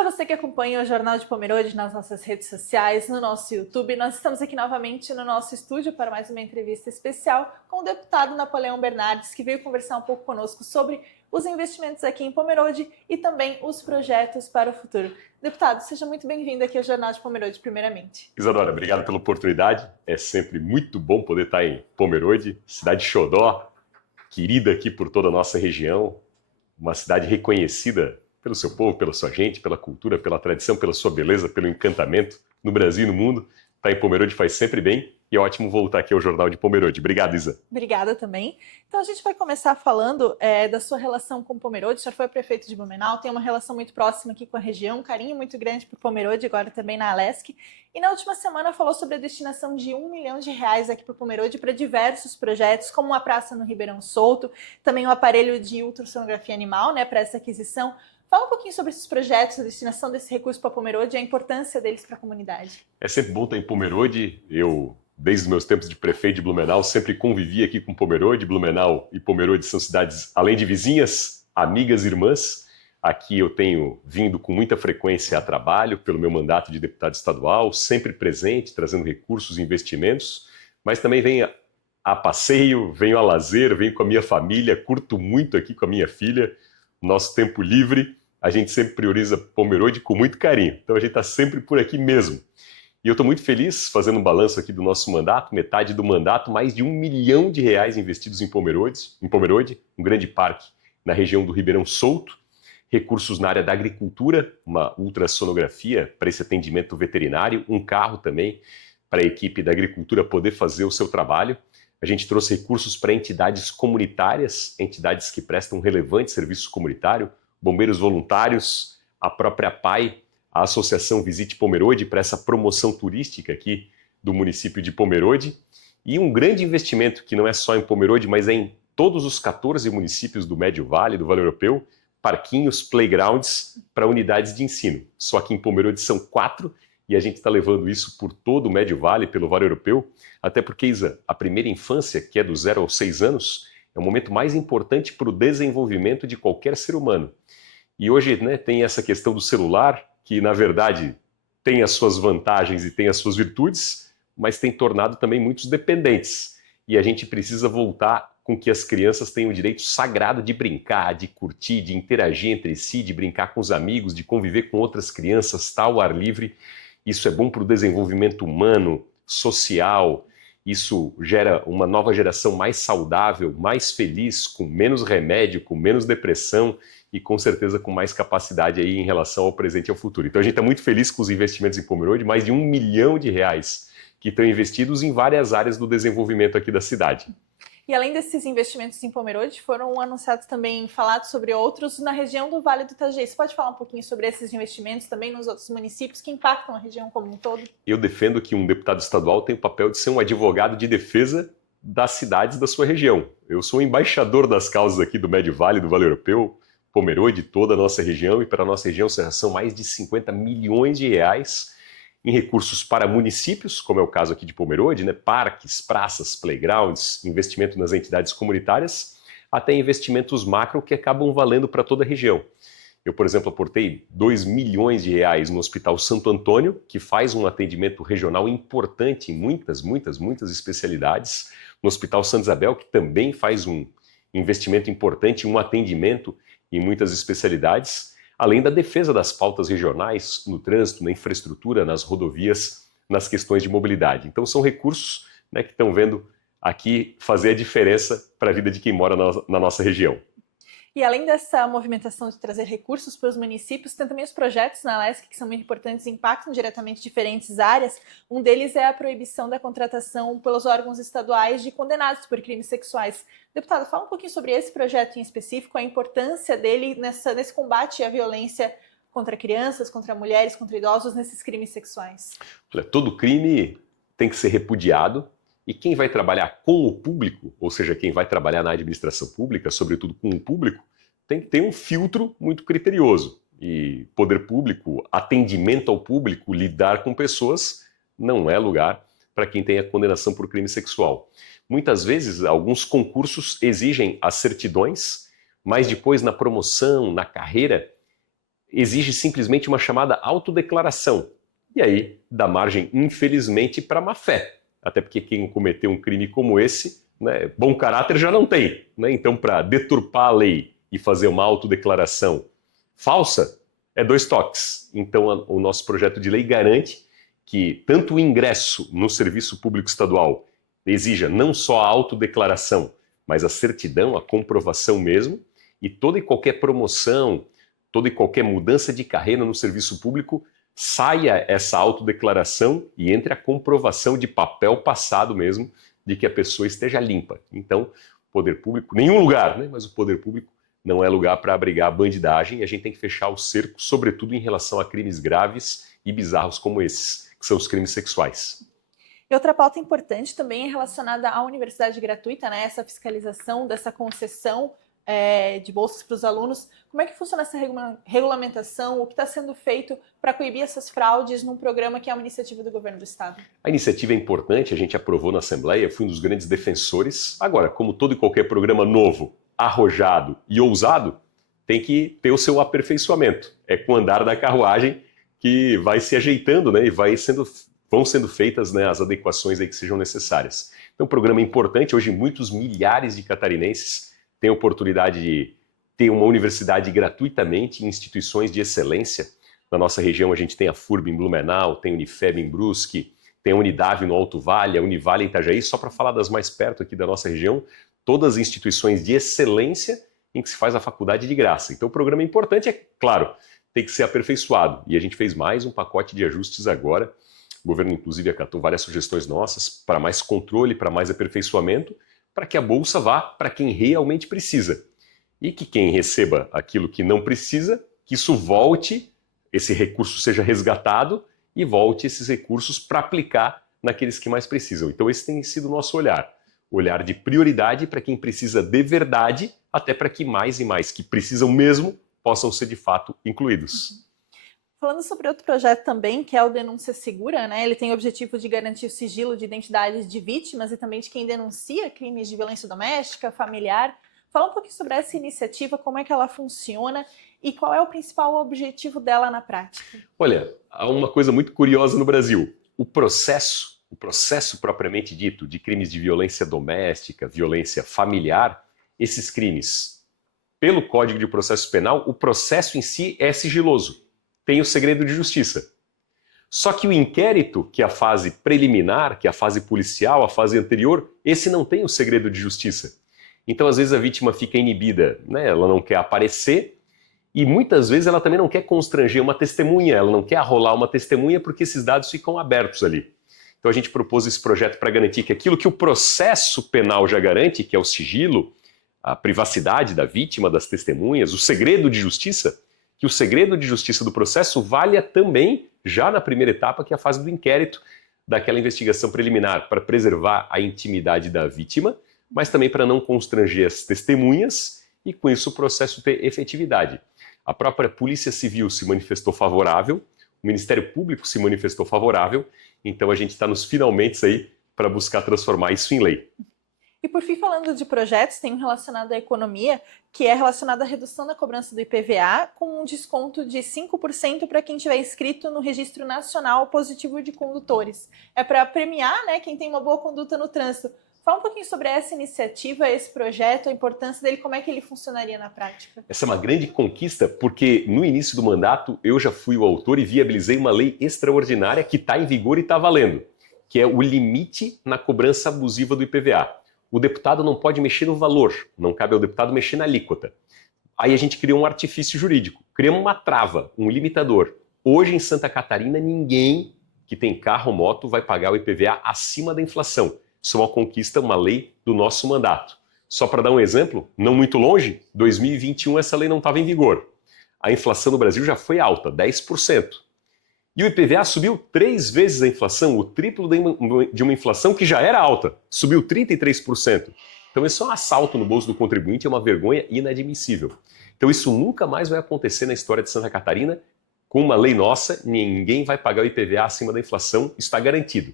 Olá, você que acompanha o Jornal de Pomerode nas nossas redes sociais, no nosso YouTube. Nós estamos aqui novamente no nosso estúdio para mais uma entrevista especial com o deputado Napoleão Bernardes, que veio conversar um pouco conosco sobre os investimentos aqui em Pomerode e também os projetos para o futuro. Deputado, seja muito bem-vindo aqui ao Jornal de Pomerode, primeiramente. Isadora, obrigado pela oportunidade. É sempre muito bom poder estar em Pomerode, cidade xodó, querida aqui por toda a nossa região, uma cidade reconhecida pelo seu povo, pela sua gente, pela cultura, pela tradição, pela sua beleza, pelo encantamento no Brasil e no mundo. Estar em Pomerode faz sempre bem e é ótimo voltar aqui ao Jornal de Pomerode. Obrigado, Isa. Obrigada também. Então a gente vai começar falando da sua relação com Pomerode. O senhor foi prefeito de Blumenau, tem uma relação muito próxima aqui com a região, um carinho muito grande por Pomerode, agora também na Alesc. E na última semana falou sobre a destinação de R$1 milhão aqui para Pomerode para diversos projetos, como uma praça no Ribeirão Solto, também um aparelho de ultrassonografia animal, para essa aquisição. Fala um pouquinho sobre esses projetos, a destinação desse recurso para Pomerode e a importância deles para a comunidade. É sempre bom estar em Pomerode. Eu, desde os meus tempos de prefeito de Blumenau, sempre convivi aqui com Pomerode. Blumenau e Pomerode são cidades, além de vizinhas, amigas, irmãs. Aqui eu tenho vindo com muita frequência a trabalho, pelo meu mandato de deputado estadual, sempre presente, trazendo recursos e investimentos, mas também venho a passeio, venho a lazer, venho com a minha família, curto muito aqui com a minha filha, nosso tempo livre. A gente sempre prioriza Pomerode com muito carinho, então a gente está sempre por aqui mesmo. E eu estou muito feliz fazendo um balanço aqui do nosso mandato, metade do mandato, mais de R$1 milhão investidos em Pomerode, um grande parque na região do Ribeirão Solto, recursos na área da agricultura, uma ultrassonografia para esse atendimento veterinário, um carro também para a equipe da agricultura poder fazer o seu trabalho. A gente trouxe recursos para entidades comunitárias, entidades que prestam um relevante serviço comunitário, bombeiros voluntários, a própria PAI, a Associação Visite Pomerode, para essa promoção turística aqui do município de Pomerode. E um grande investimento que não é só em Pomerode, mas é em todos os 14 municípios do Médio Vale, do Vale Europeu, parquinhos, playgrounds para unidades de ensino. Só que em Pomerode são 4 e a gente está levando isso por todo o Médio Vale, pelo Vale Europeu, até porque, Isa, a primeira infância, que é do 0 aos 6 anos, é o momento mais importante para o desenvolvimento de qualquer ser humano. E hoje tem essa questão do celular, que na verdade tem as suas vantagens e tem as suas virtudes, mas tem tornado também muitos dependentes. E a gente precisa voltar com que as crianças tenham o direito sagrado de brincar, de curtir, de interagir entre si, de brincar com os amigos, de conviver com outras crianças, estar ao ar livre. Isso é bom para o desenvolvimento humano, social. Isso gera uma nova geração mais saudável, mais feliz, com menos remédio, com menos depressão e com certeza com mais capacidade aí em relação ao presente e ao futuro. Então a gente está muito feliz com os investimentos em Pomerode, mais de R$1 milhão que estão investidos em várias áreas do desenvolvimento aqui da cidade. E além desses investimentos em Pomerode, foram anunciados também, falados sobre outros na região do Vale do Itajaí. Você pode falar um pouquinho sobre esses investimentos também nos outros municípios que impactam a região como um todo? Eu defendo que um deputado estadual tem o papel de ser um advogado de defesa das cidades da sua região. Eu sou o embaixador das causas aqui do Médio Vale, do Vale Europeu, Pomerode, toda a nossa região, e para a nossa região são mais de R$50 milhões em recursos para municípios, como é o caso aqui de Pomerode, parques, praças, playgrounds, investimento nas entidades comunitárias, até investimentos macro que acabam valendo para toda a região. Eu, por exemplo, aportei R$2 milhões no Hospital Santo Antônio, que faz um atendimento regional importante em muitas especialidades. No Hospital Santa Isabel, que também faz um investimento importante, um atendimento em muitas especialidades, além da defesa das pautas regionais no trânsito, na infraestrutura, nas rodovias, nas questões de mobilidade. Então são recursos que estão vendo aqui fazer a diferença para a vida de quem mora na nossa região. E além dessa movimentação de trazer recursos para os municípios, tem também os projetos na Alesc que são muito importantes e impactam diretamente diferentes áreas. Um deles é a proibição da contratação pelos órgãos estaduais de condenados por crimes sexuais. Deputado, fala um pouquinho sobre esse projeto em específico, a importância dele nesse combate à violência contra crianças, contra mulheres, contra idosos, nesses crimes sexuais. Olha, todo crime tem que ser repudiado. E quem vai trabalhar com o público, ou seja, quem vai trabalhar na administração pública, sobretudo com o público, tem que ter um filtro muito criterioso. E poder público, atendimento ao público, lidar com pessoas, não é lugar para quem tem a condenação por crime sexual. Muitas vezes, alguns concursos exigem as certidões, mas depois na promoção, na carreira, exige simplesmente uma chamada autodeclaração. E aí dá margem, infelizmente, para má fé. Até porque quem cometeu um crime como esse, né, bom caráter já não tem. Né? Então, para deturpar a lei e fazer uma autodeclaração falsa, é 2 toques. Então, o nosso projeto de lei garante que tanto o ingresso no serviço público estadual exija não só a autodeclaração, mas a certidão, a comprovação mesmo, e toda e qualquer promoção, toda e qualquer mudança de carreira no serviço público, saia essa autodeclaração e entre a comprovação de papel passado mesmo de que a pessoa esteja limpa. Então, o poder público, nenhum lugar, né, mas o poder público não é lugar para abrigar a bandidagem, e a gente tem que fechar o cerco, sobretudo em relação a crimes graves e bizarros como esses, que são os crimes sexuais. E outra pauta importante também é relacionada à universidade gratuita, né? Essa fiscalização dessa concessão de bolsas para os alunos. Como é que funciona essa regulamentação? O que está sendo feito para coibir essas fraudes num programa que é uma iniciativa do governo do estado? A iniciativa é importante, a gente aprovou na Assembleia, fui um dos grandes defensores. Agora, como todo e qualquer programa novo, arrojado e ousado, tem que ter o seu aperfeiçoamento. É com o andar da carruagem que vai se ajeitando, né, e vão sendo feitas, né, as adequações aí que sejam necessárias. Então, um programa importante. Hoje muitos milhares de catarinenses têm a oportunidade de ter uma universidade gratuitamente em instituições de excelência. Na nossa região a gente tem a FURB em Blumenau, tem a Unifeb em Brusque, tem a Unidade no Alto Vale, a Univale em Itajaí, só para falar das mais perto aqui da nossa região, todas as instituições de excelência em que se faz a faculdade de graça. Então o programa é importante, é claro, tem que ser aperfeiçoado. E a gente fez mais um pacote de ajustes agora. O governo, inclusive, acatou várias sugestões nossas para mais controle, para mais aperfeiçoamento, para que a bolsa vá para quem realmente precisa. E que quem receba aquilo que não precisa, que isso volte, esse recurso seja resgatado e volte esses recursos para aplicar naqueles que mais precisam. Então esse tem sido o nosso olhar. Olhar de prioridade para quem precisa de verdade, até para que mais e mais que precisam mesmo possam ser de fato incluídos. Falando sobre outro projeto também, que é o Denúncia Segura, né? Ele tem o objetivo de garantir o sigilo de identidades de vítimas e também de quem denuncia crimes de violência doméstica, familiar. Fala um pouquinho sobre essa iniciativa, como é que ela funciona e qual é o principal objetivo dela na prática. Olha, há uma coisa muito curiosa no Brasil. O processo propriamente dito de crimes de violência doméstica, violência familiar, esses crimes, pelo Código de Processo Penal, o processo em si é sigiloso. Tem o segredo de justiça. Só que o inquérito, que é a fase preliminar, que é a fase policial, a fase anterior, esse não tem o segredo de justiça. Então, às vezes, a vítima fica inibida, né? Ela não quer aparecer e muitas vezes ela também não quer constranger uma testemunha, ela não quer arrolar uma testemunha porque esses dados ficam abertos ali. Então, a gente propôs esse projeto para garantir que aquilo que o processo penal já garante, que é o sigilo, a privacidade da vítima, das testemunhas, o segredo de justiça, que o segredo de justiça do processo valha também já na primeira etapa, que é a fase do inquérito, daquela investigação preliminar, para preservar a intimidade da vítima, mas também para não constranger as testemunhas e, com isso, o processo ter efetividade. A própria Polícia Civil se manifestou favorável, o Ministério Público se manifestou favorável, então a gente está nos finalmente aí para buscar transformar isso em lei. E por fim, falando de projetos, tem um relacionado à economia, que é relacionado à redução da cobrança do IPVA, com um desconto de 5% para quem tiver inscrito no Registro Nacional Positivo de Condutores. É para premiar, né, quem tem uma boa conduta no trânsito. Fala um pouquinho sobre essa iniciativa, esse projeto, a importância dele, como é que ele funcionaria na prática. Essa é uma grande conquista, porque no início do mandato eu já fui o autor e viabilizei uma lei extraordinária que está em vigor e está valendo, que é o limite na cobrança abusiva do IPVA. O deputado não pode mexer no valor, não cabe ao deputado mexer na alíquota. Aí a gente criou um artifício jurídico, criamos uma trava, um limitador. Hoje em Santa Catarina ninguém que tem carro ou moto vai pagar o IPVA acima da inflação. Isso é uma conquista, uma lei do nosso mandato. Só para dar um exemplo, não muito longe, 2021 essa lei não estava em vigor. A inflação no Brasil já foi alta, 10%. E o IPVA subiu 3 vezes a inflação, o triplo de uma inflação que já era alta, subiu 33%. Então isso é um assalto no bolso do contribuinte, é uma vergonha inadmissível. Então isso nunca mais vai acontecer na história de Santa Catarina. Com uma lei nossa, ninguém vai pagar o IPVA acima da inflação, isso está garantido.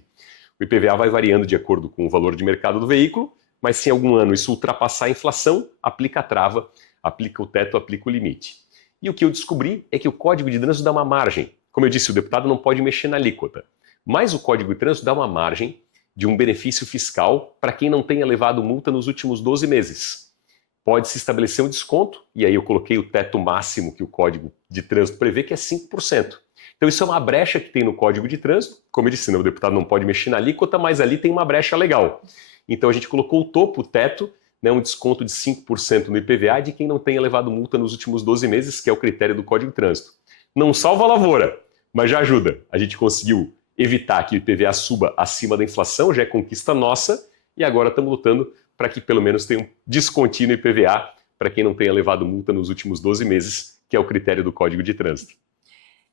O IPVA vai variando de acordo com o valor de mercado do veículo, mas se em algum ano isso ultrapassar a inflação, aplica a trava, aplica o teto, aplica o limite. E o que eu descobri é que o Código de Trânsito dá uma margem. Como eu disse, o deputado não pode mexer na alíquota, mas o Código de Trânsito dá uma margem de um benefício fiscal para quem não tenha levado multa nos últimos 12 meses. Pode-se estabelecer um desconto, e aí eu coloquei o teto máximo que o Código de Trânsito prevê, que é 5%. Então isso é uma brecha que tem no Código de Trânsito. Como eu disse, o deputado não pode mexer na alíquota, mas ali tem uma brecha legal. Então a gente colocou o topo, o teto, né, um desconto de 5% no IPVA de quem não tenha levado multa nos últimos 12 meses, que é o critério do Código de Trânsito. Não salva a lavoura, mas já ajuda. A gente conseguiu evitar que o IPVA suba acima da inflação, já é conquista nossa, e agora estamos lutando para que pelo menos tenha um descontinho no IPVA para quem não tenha levado multa nos últimos 12 meses, que é o critério do Código de Trânsito.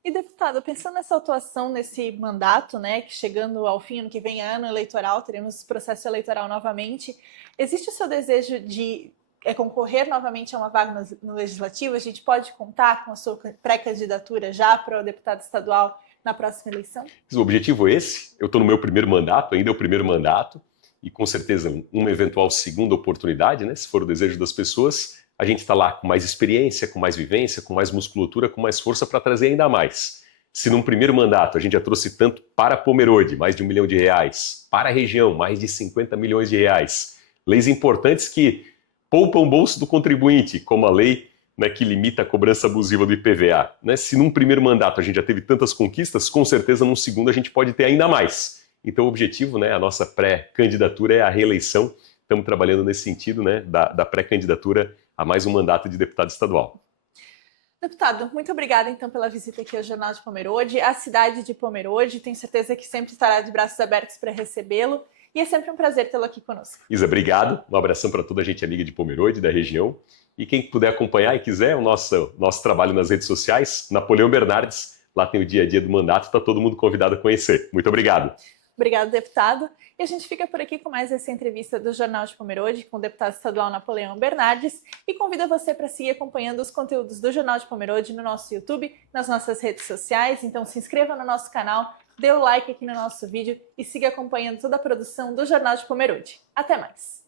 E, deputado, pensando nessa atuação, nesse mandato, né, que chegando ao fim, ano que vem, ano eleitoral, teremos processo eleitoral novamente, existe o seu desejo de concorrer novamente a uma vaga no Legislativo? A gente pode contar com a sua pré-candidatura já para o deputado estadual na próxima eleição? O objetivo é esse. Eu estou no meu primeiro mandato, ainda é o primeiro mandato, e com certeza uma eventual segunda oportunidade, né, se for o desejo das pessoas, a gente está lá com mais experiência, com mais vivência, com mais musculatura, com mais força para trazer ainda mais. Se num primeiro mandato a gente já trouxe tanto para Pomerode, mais de R$1 milhão, para a região, mais de 50 milhões de reais, leis importantes que poupam o bolso do contribuinte, como a lei, né, que limita a cobrança abusiva do IPVA. Né? Se num primeiro mandato a gente já teve tantas conquistas, com certeza num segundo a gente pode ter ainda mais. Então o objetivo, né, a nossa pré-candidatura é a reeleição. Estamos trabalhando nesse sentido, né, da pré-candidatura a mais um mandato de deputado estadual. Deputado, muito obrigada então pela visita aqui ao Jornal de Pomerode, à cidade de Pomerode. Tenho certeza que sempre estará de braços abertos para recebê-lo e é sempre um prazer tê-lo aqui conosco. Isa, obrigado. Um abração para toda a gente amiga de Pomerode, da região. E quem puder acompanhar e quiser o nosso trabalho nas redes sociais, Napoleão Bernardes, lá tem o dia a dia do mandato, está todo mundo convidado a conhecer. Muito obrigado. Obrigado, deputado. E a gente fica por aqui com mais essa entrevista do Jornal de Pomerode com o deputado estadual Napoleão Bernardes e convido você para seguir acompanhando os conteúdos do Jornal de Pomerode no nosso YouTube, nas nossas redes sociais. Então se inscreva no nosso canal, dê o like aqui no nosso vídeo e siga acompanhando toda a produção do Jornal de Pomerode. Até mais!